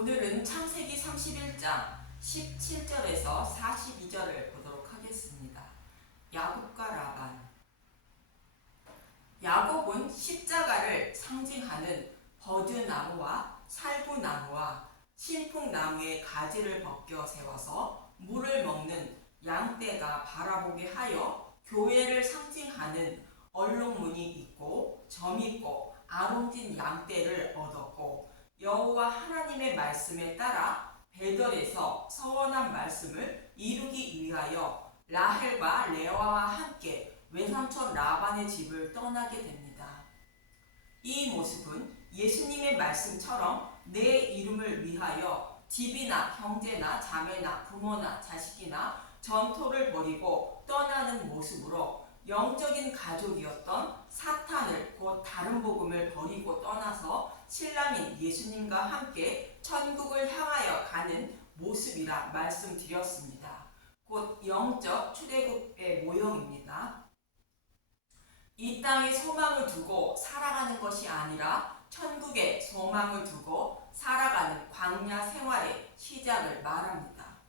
오늘은 창세기 31장 17절에서 42절을 보도록 하겠습니다. 야곱과 라반. 야곱은 십자가를 상징하는 버드나무와 살구나무와 신풍나무의 가지를 벗겨 세워서 물을 먹는 양떼가 바라보게 하여 교회를 상징하는 얼룩무늬 있고 점 있고 아롱진 양떼를 얻었고, 여호와 하나님의 말씀에 따라 베델에서 서원한 말씀을 이루기 위하여 라헬과 레아와 함께 외삼촌 라반의 집을 떠나게 됩니다. 이 모습은 예수님의 말씀처럼 내 이름을 위하여 집이나 형제나 자매나 부모나 자식이나 전토를 벌이고 떠나는 모습으로 영적인 가족이었던 사탄을 곧 다른 복음을 버리고 떠나서 신랑인 예수님과 함께 천국을 향하여 가는 모습이라 말씀드렸습니다. 곧 영적 출애굽의 모형입니다. 이 땅에 소망을 두고 살아가는 것이 아니라 천국에 소망을 두고 살아가는 광야 생활의 시작을 말합니다.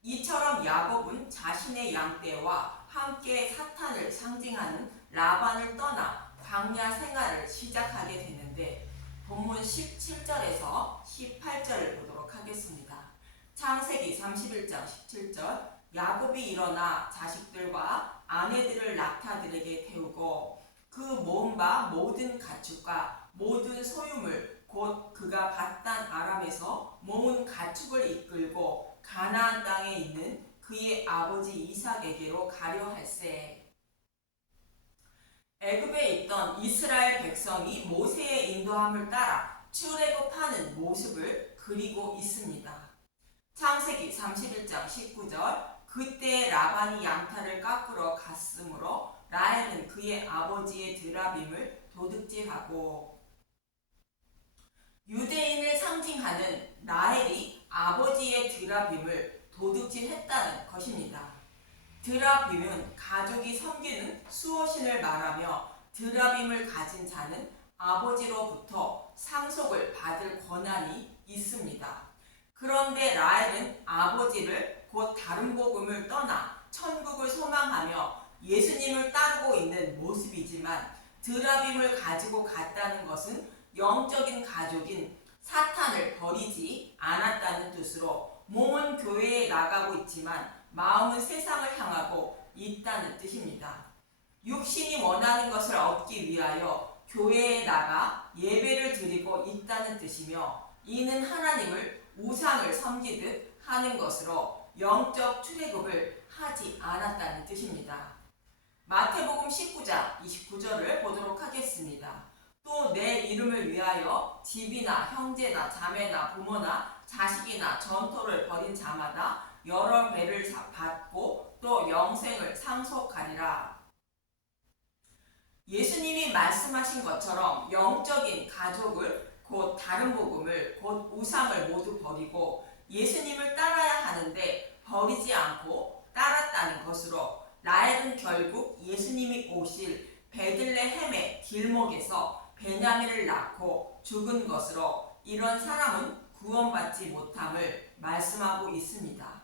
이처럼 야곱은 자신의 양떼와 함께 사탄을 상징하는 라반을 떠나 광야 생활을 시작하게 되는데, 본문 17절에서 18절을 보도록 하겠습니다. 창세기 31장 17절. 야곱이 일어나 자식들과 아내들을 낙타들에게 태우고 그 모은 바 모든 가축과 모든 소유물 곧 그가 밧단 아람에서 모은 가축을 이끌고 가나안 땅에 있는 그의 아버지 이삭에게로 가려 할세. 애굽에 있던 이스라엘 백성이 모세의 인도함을 따라 출애굽하는 모습을 그리고 있습니다. 창세기 31장 19절. 그때 라반이 양털을 깎으러 갔으므로 라헬은 그의 아버지의 드라빔을 도둑질하고, 유대인을 상징하는 라헬이 아버지의 드라빔을 도둑질했다는 것입니다. 드라빔은 가족이 섬기는 수호신을 말하며, 드라빔을 가진 자는 아버지로부터 상속을 받을 권한이 있습니다. 그런데 라헬은 아버지를 곧 다른 복음을 떠나 천국을 소망하며 예수님을 따르고 있는 모습이지만, 드라빔을 가지고 갔다는 것은 영적인 가족인 사탄을 버리지 않았다는 뜻으로 몸은 교회에 나가고 있지만 마음은 세상을 향하고 있다는 뜻입니다. 육신이 원하는 것을 얻기 위하여 교회에 나가 예배를 드리고 있다는 뜻이며, 이는 하나님을 우상을 섬기듯 하는 것으로 영적 출애굽을 하지 않았다는 뜻입니다. 마태복음 19장 29절을 보도록 하겠습니다. 또 내 이름을 위하여 집이나 형제나 자매나 부모나 자식이나 전토를 벌인 자마다 여러 배를 받고 또 영생을 상속하리라. 예수님이 말씀하신 것처럼 영적인 가족을 곧 다른 복음을 곧 우상을 모두 버리고 예수님을 따라야 하는데 버리지 않고 따랐다는 것으로, 라헬은 결국 예수님이 오실 베들레헴의 길목에서 베냐민을 낳고 죽은 것으로 이런 사람은 구원받지 못함을 말씀하고 있습니다.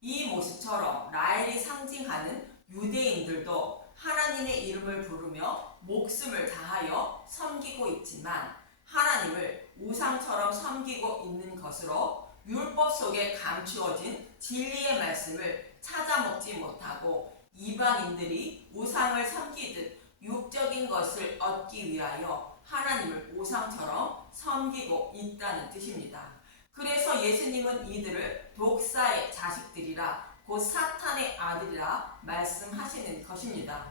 이 모습처럼 라헬이 상징하는 유대인들도 하나님의 이름을 부르며 목숨을 다하여 섬기고 있지만, 하나님을 우상처럼 섬기고 있는 것으로 율법 속에 감추어진 진리의 말씀을 찾아 먹지 못하고 이방인들이 우상을 섬기듯 육적인 것을 얻기 위하여 하나님을 우상처럼 섬기고 있다는 뜻입니다. 그래서 예수님은 이들을 독사의 자식들이라 곧 사탄의 아들이라 말씀하시는 것입니다.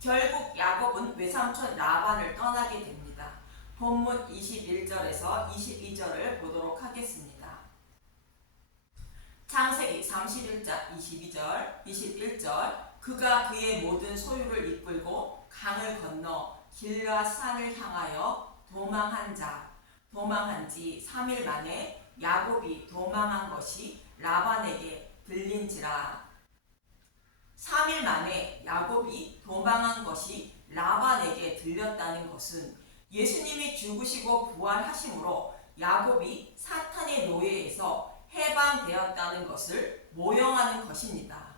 결국 야곱은 외삼촌 라반을 떠나게 됩니다. 본문 21절에서 22절을 보도록 하겠습니다. 창세기 31장 22절, 21절. 그가 그의 모든 소유를 이끌고 강을 건너 길라산을 향하여 도망한 지 3일 만에 야곱이 도망한 것이 라반에게 들린지라. 3일 만에 야곱이 도망한 것이 라반에게 들렸다는 것은 예수님이 죽으시고 부활하심으로 야곱이 사탄의 노예에서 해방되었다는 것을 모형하는 것입니다.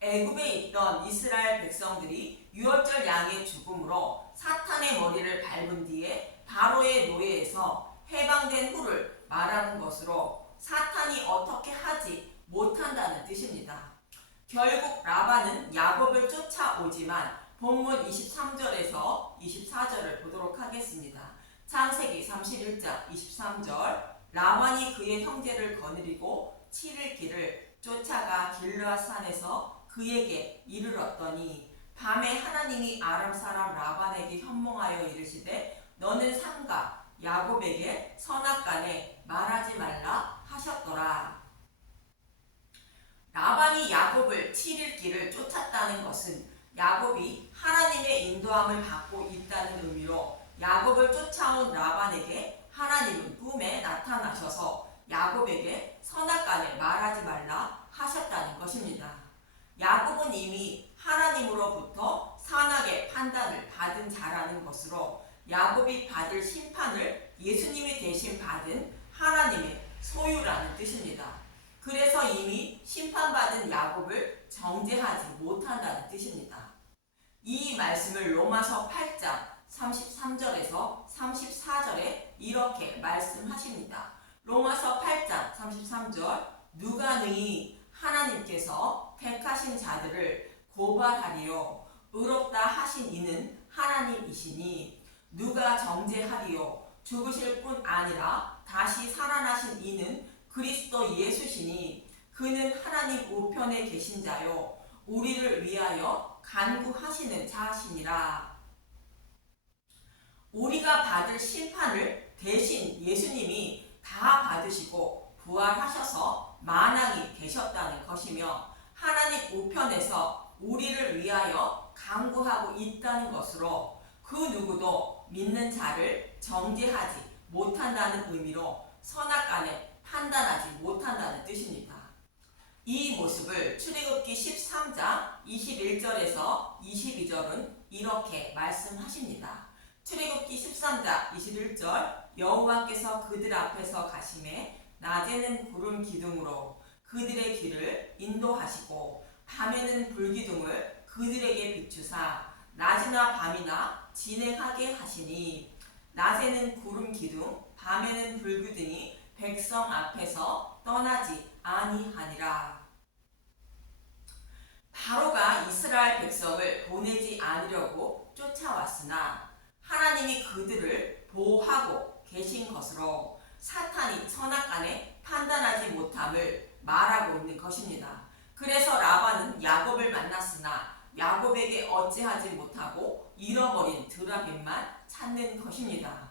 애굽에 있던 이스라엘 백성들이 유월절 양의 죽음으로 사탄의 머리를 밟은 뒤에 바로의 노예에서 해방된 후를 말하는 것으로 사탄이 어떻게 하지 못한다는 뜻입니다. 결국 라반은 야곱을 쫓아오지만 본문 23절에서 24절을 보도록 하겠습니다. 창세기 31장 23절 라반이 그의 형제를 거느리고 7일 길을 쫓아가 길르앗산에서 그에게 이르렀더니 밤에 하나님이 아람 사람 라반에게 현몽하여 이르시되 너는 삼가 야곱에게 선악간에 말하지 말라 하셨더라. 라반이 야곱을 7일 길을 쫓았다는 것은 야곱이 하나님의 인도함을 받고 있다는 의미로 야곱을 쫓아온 라반에게 하나님은 꿈에 나타나셔서 야곱에게 선악간에 말하지 말라 하셨다는 것입니다. 야곱은 이미 하나님으로부터 선악의 판단을 받은 자라는 것으로 야곱이 받을 심판을 예수님이 대신 받은 하나님의 소유라는 뜻입니다. 그래서 이미 심판받은 야곱을 정죄하지 못한다는 뜻입니다. 이 말씀을 로마서 8장 33절에서 34절에 이렇게 말씀하십니다. 로마서 8장 33절 누가 능히 하나님께서 택하신 자들을 고발하리요 의롭다 하신 이는 하나님이시니 누가 정죄하리요 죽으실 뿐 아니라 다시 살아나신 이는 그리스도 예수시니 그는 하나님 우편에 계신 자요 우리를 위하여 간구하시는 자시니라. 우리가 받을 심판을 대신 예수님이 다 받으시고 부활하셔서 만왕이 되셨다는 것이며 하나님 우편에서 우리를 위하여 간구하고 있다는 것으로 그 누구도 믿는 자를 정죄하지 못한다는 의미로 선악간에 판단하지 못한다는 뜻입니다. 이 모습을 출애굽기 13장 21절에서 22절은 이렇게 말씀하십니다. 출애굽기 13장 21절 여호와께서 그들 앞에서 가심에 낮에는 구름 기둥으로 그들의 길을 인도하시고 밤에는 불기둥을 그들에게 비추사 낮이나 밤이나 진행하게 하시니 낮에는 구름 기둥 밤에는 불기둥이 백성 앞에서 떠나지 아니하니라. 바로가 이스라엘 백성을 보내지 않으려고 쫓아왔으나 하나님이 그들을 보호하고 계신 것으로 사탄이 선악간에 판단하지 못함을 말하고 있는 것입니다. 그래서 라반은 야곱을 만났으나 야곱에게 어찌하지 못하고 잃어버린 드라빔만 찾는 것입니다.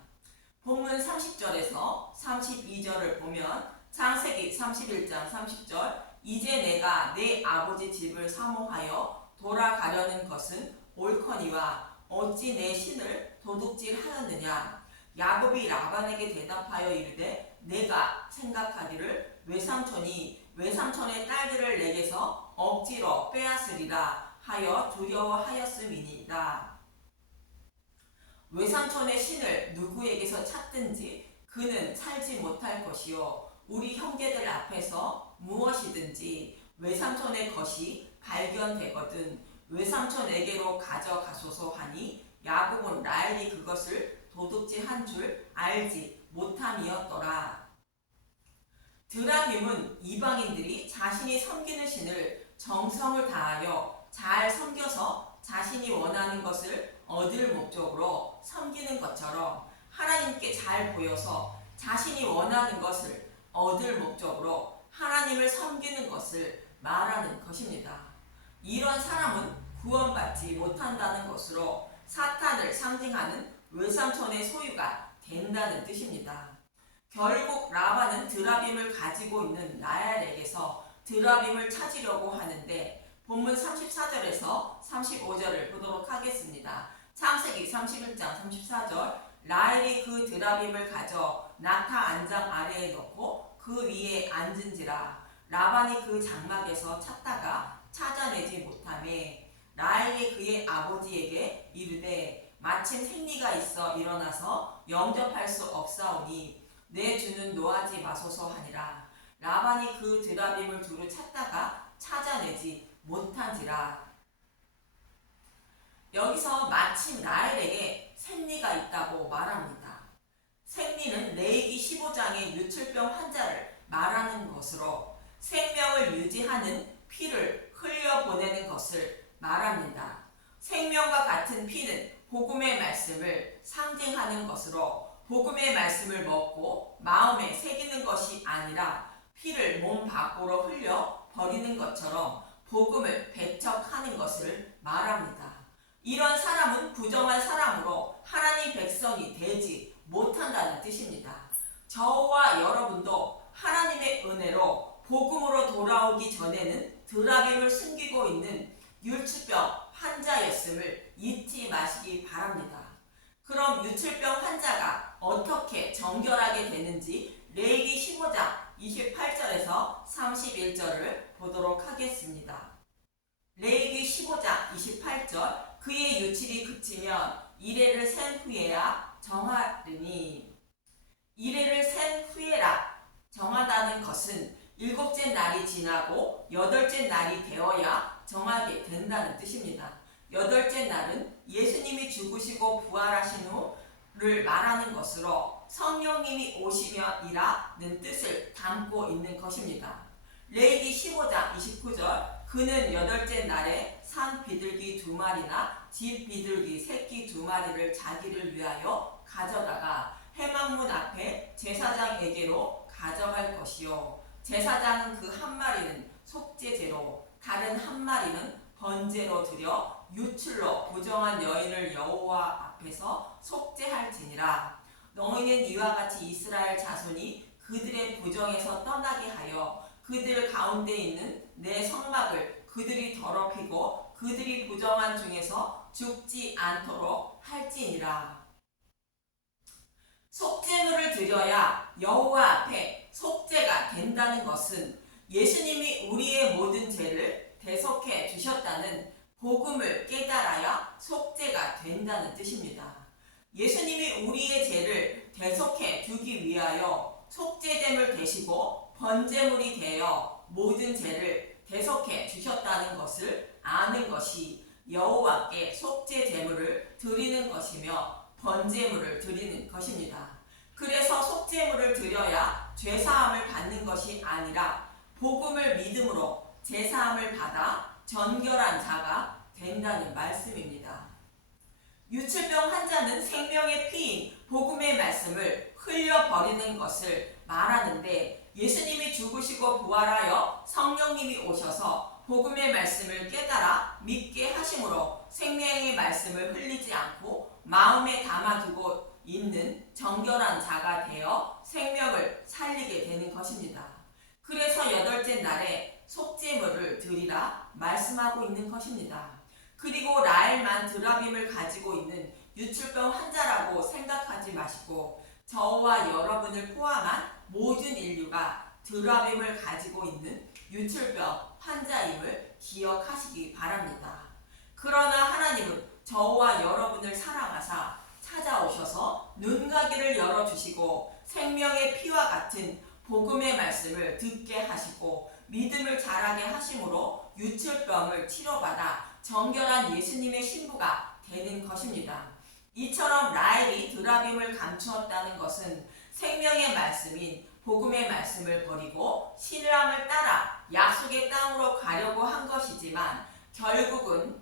본문 30절에서 32절을 보면 창세기 31장 30절 이제 내가 내 아버지 집을 사모하여 돌아가려는 것은 옳거니와 어찌 내 신을 도둑질하였느냐. 야곱이 라반에게 대답하여 이르되 내가 생각하기를 외삼촌이 외삼촌의 딸들을 내게서 억지로 빼앗으리라 하여 두려워하였음이니라. 외삼촌의 신을 누구에게서 찾든지 그는 살지 못할 것이요 우리 형제들 앞에서 무엇이든지 외삼촌의 것이 발견되거든 외삼촌에게로 가져가소서 하니 야곱은 라헬이 그것을 도둑질한 줄 알지 못함이었더라. 드라빔은 이방인들이 자신이 섬기는 신을 정성을 다하여 잘 섬겨서 자신이 원하는 것을 얻을 목적으로 섬기는 것처럼 하나님께 잘 보여서 자신이 원하는 것을 얻을 목적으로 하나님을 섬기는 것을 말하는 것입니다. 이런 사람은 구원받지 못한다는 것으로 사탄을 상징하는 외삼촌의 소유가 된다는 뜻입니다. 결국 라반은 드라빔을 가지고 있는 라헬에게서 드라빔을 찾으려고 하는데 본문 34절에서 35절을 보도록 하겠습니다. 창세기 31장 34절 라헬이 그 드라빔을 가져 낙타 안장 아래에 넣고 그 위에 앉은지라 라반이 그 장막에서 찾다가 찾아내지 못하매 라헬이 그의 아버지에게 이르되 마침 생리가 있어 일어나서 영접할 수 없사오니 내 주는 노하지 마소서 하니라. 라반이 그 드라빔을 두루 찾다가 찾아내지 못한지라. 여기서 마침 라헬에게 생리가 있다고 말합니다. 생리는 레위기 15장의 유출병 환자를 말하는 것으로 생명을 유지하는 피를 흘려보내는 것을 말합니다. 생명과 같은 피는 복음의 말씀을 상징하는 것으로 복음의 말씀을 먹고 마음에 새기는 것이 아니라 피를 몸 밖으로 흘려 버리는 것처럼 복음을 배척하는 것을 말합니다. 이런 사람은 부정한 사람으로 하나님 백성이 되지 못한다는 뜻입니다. 저와 여러분도 하나님의 은혜로 복음으로 돌아오기 전에는 드라빔을 숨기고 있는 유출병 환자였음을 잊지 마시기 바랍니다. 그럼 유출병 환자가 어떻게 정결하게 되는지 레위기 15장 28절에서 31절을 보도록 하겠습니다. 레위기 15장 28절 그의 유출이 그치면 이레를 센 후에야 정하리니. 이레를 센 후에라 정하다는 것은 일곱째 날이 지나고 여덟째 날이 되어야 정하게 된다는 뜻입니다. 여덟째 날은 예수님이 죽으시고 부활하신 후를 말하는 것으로 성령님이 오시면이라는 뜻을 담고 있는 것입니다. 레위기 15장 29절 그는 여덟째 날에 산 비둘기 2마리나 집 비둘기 새끼 2마리를 자기를 위하여 가져다가 회막문 앞에 제사장에게로 가져갈 것이요 제사장은 그 한 마리는 속죄제로 다른 한 마리는 번제로 드려 유출로 부정한 여인을 여호와 앞에서 속죄할지니라. 너희는 이와 같이 이스라엘 자손이 그들의 부정에서 떠나게 하여 그들 가운데 있는 내 성막을 그들이 더럽히고 그들이 부정한 중에서 죽지 않도록 할지니라. 속죄물을 드려야 여호와 앞에 속죄가 된다는 것은 예수님이 우리의 모든 죄를 대속해 주셨다는 복음을 깨달아야 속죄가 된다는 뜻입니다. 예수님이 우리의 죄를 대속해 주기 위하여 속죄제물 되시고 번제물이 되어 모든 죄를 대속해 주셨다는 것을 아는 것이 여호와께 속죄제물을 드리는 것이며 번제물을 드리는 것입니다. 그래서 속죄물을 드려야 죄사함을 받는 것이 아니라 복음을 믿음으로 제사함을 받아 정결한 자가 된다는 말씀입니다. 유출병 환자는 생명의 피인 복음의 말씀을 흘려버리는 것을 말하는데 예수님이 죽으시고 부활하여 성령님이 오셔서 복음의 말씀을 깨달아 믿게 하심으로 생명의 말씀을 흘리지 않고 마음에 담아두고 있는 정결한 자가 되어 생명을 살리게 되는 것입니다. 그래서 여덟째 날에 속죄물을 드리라 말씀하고 있는 것입니다. 그리고 라헬만 드라빔을 가지고 있는 유출병 환자라고 생각하지 마시고 저와 여러분을 포함한 모든 인류가 드라빔을 가지고 있는 유출병 환자임을 기억하시기 바랍니다. 그러나 하나님은 저와 여러분을 사랑하사 찾아오셔서 눈가기를 열어주시고 생명의 피와 같은 복음의 말씀을 듣게 하시고 믿음을 자라게 하심으로 유출병을 치료받아 정결한 예수님의 신부가 되는 것입니다. 이처럼 라헬이 드라빔을 감추었다는 것은 생명의 말씀인 복음의 말씀을 버리고 신랑을 따라 약속의 땅으로 가려고 한 것이지만 결국은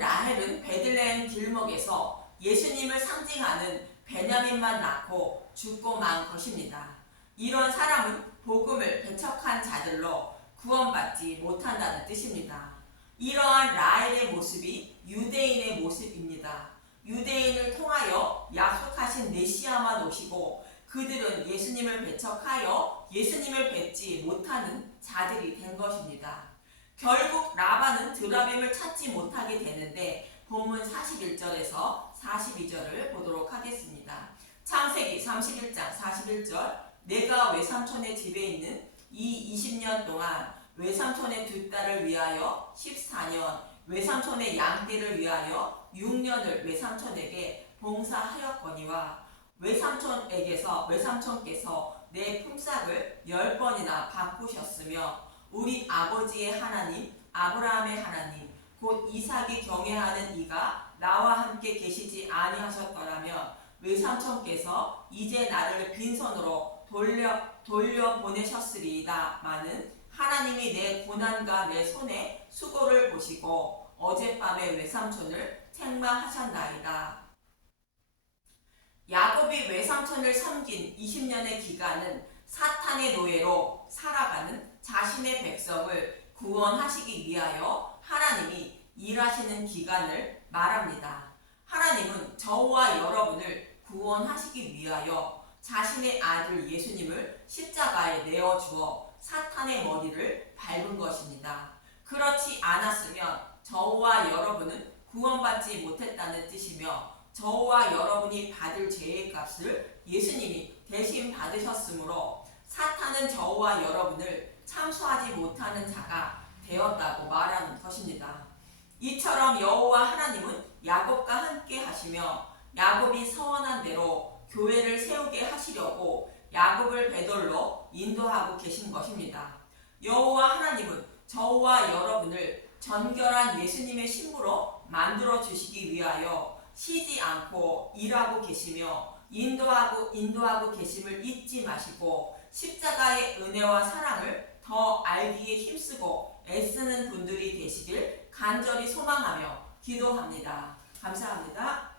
라헬은 베들레헴 길목에서 예수님을 상징하는 베냐민만 낳고 죽고 만 것입니다. 이런 사람은 복음을 배척한 자들로 구원받지 못한다는 뜻입니다. 이러한 라헬의 모습이 유대인의 모습입니다. 유대인을 통하여 약속하신 메시아만 오시고 그들은 예수님을 배척하여 예수님을 뵙지 못하는 자들이 된 것입니다. 결국 라반은 드라빔을 찾지 못하게 되는데 본문 41절에서 42절을 보도록 하겠습니다. 창세기 31장 41절 내가 외삼촌의 집에 있는 이 20년 동안 외삼촌의 두 딸을 위하여 14년 외삼촌의 양떼를 위하여 6년을 외삼촌에게 봉사하였거니와 외삼촌께서 내 품삯을 10번이나 바꾸셨으며 우리 아버지의 하나님 아브라함의 하나님 곧 이삭이 경외하는 이가 나와 함께 계시지 아니하셨더라면 외삼촌께서 이제 나를 빈손으로 돌려 보내셨으리이다마는 하나님이 내 고난과 내 손의 수고를 보시고 어젯밤에 외삼촌을 책망하셨나이다. 야곱이 외삼촌을 섬긴 20년의 기간은 사탄의 노예로 살아가는 자신의 백성을 구원하시기 위하여 하나님이 일하시는 기간을 말합니다. 하나님은 저와 여러분을 구원하시기 위하여 자신의 아들 예수님을 십자가에 내어주어 사탄의 머리를 밟은 것입니다. 그렇지 않았으면 저와 여러분은 구원받지 못했다는 뜻이며 저와 여러분이 받을 죄의 값을 예수님이 대신 받으셨으므로 사탄은 저와 여러분을 참수하지 못하는 자가 되었다고 말하는 것입니다. 이처럼 여호와 하나님은 야곱과 함께 하시며 야곱이 서원한 대로 교회를 세우게 하시려고 야곱을 베들로 인도하고 계신 것입니다. 여호와 하나님은 저와 여러분을 전결한 예수님의 신부로 만들어 주시기 위하여 쉬지 않고 일하고 계시며 인도하고 계심을 잊지 마시고 십자가의 은혜와 사랑을 더 알기에 힘쓰고 애쓰는 분들이 되시길 간절히 소망하며 기도합니다. 감사합니다.